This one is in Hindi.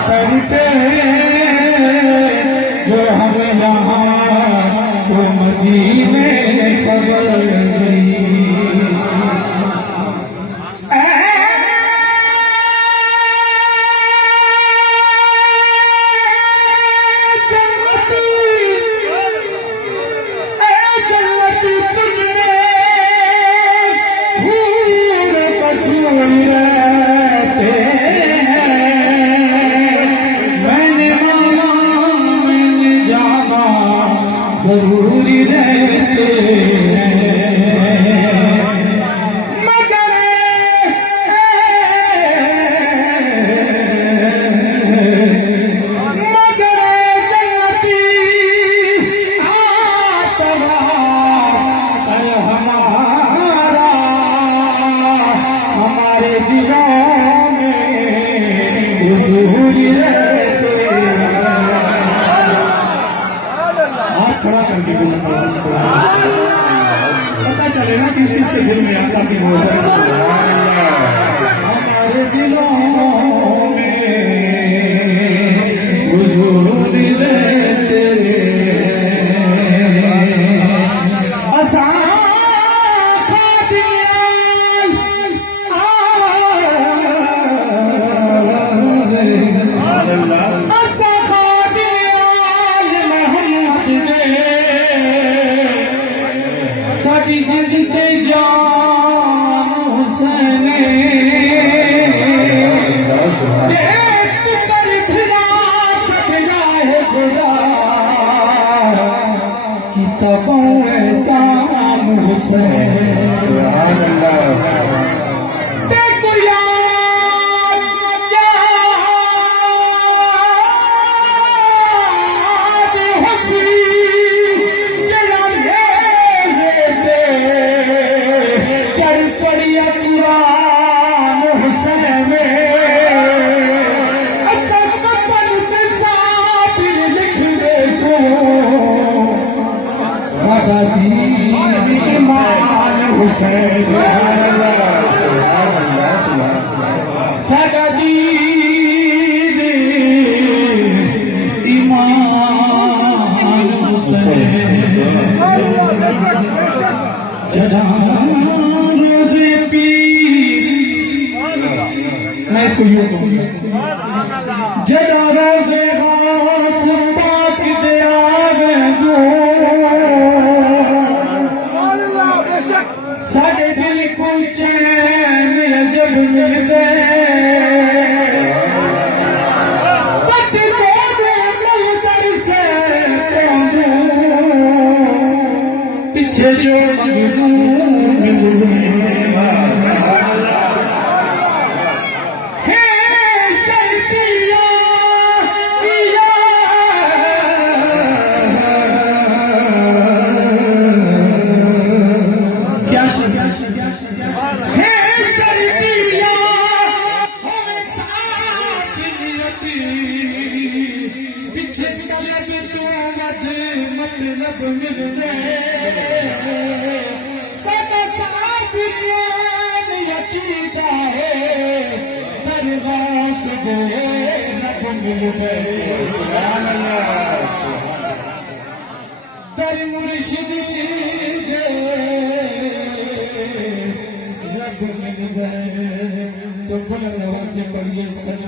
करते जो हम यहाँ तो मदीने खबर गई। जरूरी रहते मगर जन्नती आतवा हमारा हमारे दिलों में जरूरी रहते। खड़ा करके पता चले ना किस किस के दिल में आता कि हमारे दिलों में हुजूर रहते। साड़ी जिंदगी जान हुसैन कर फिरा सजाए खुदा किताब शाम हुसैन। हुसैन साडा दीन ईमान हुसैन जड़ा रोज़े पीर मैं इसको यूं कहूँगा जड़ा रोज़े गास पाक दे आवे दो साढ़े दिल को चैन जब मिलते सत्य मिलकर से पीछे जो मतलब मिलने सब यकीदा है दरगाह से रब मिलने दर मुर्शिद रब मिलने तो बुलंद से पढ़िए सर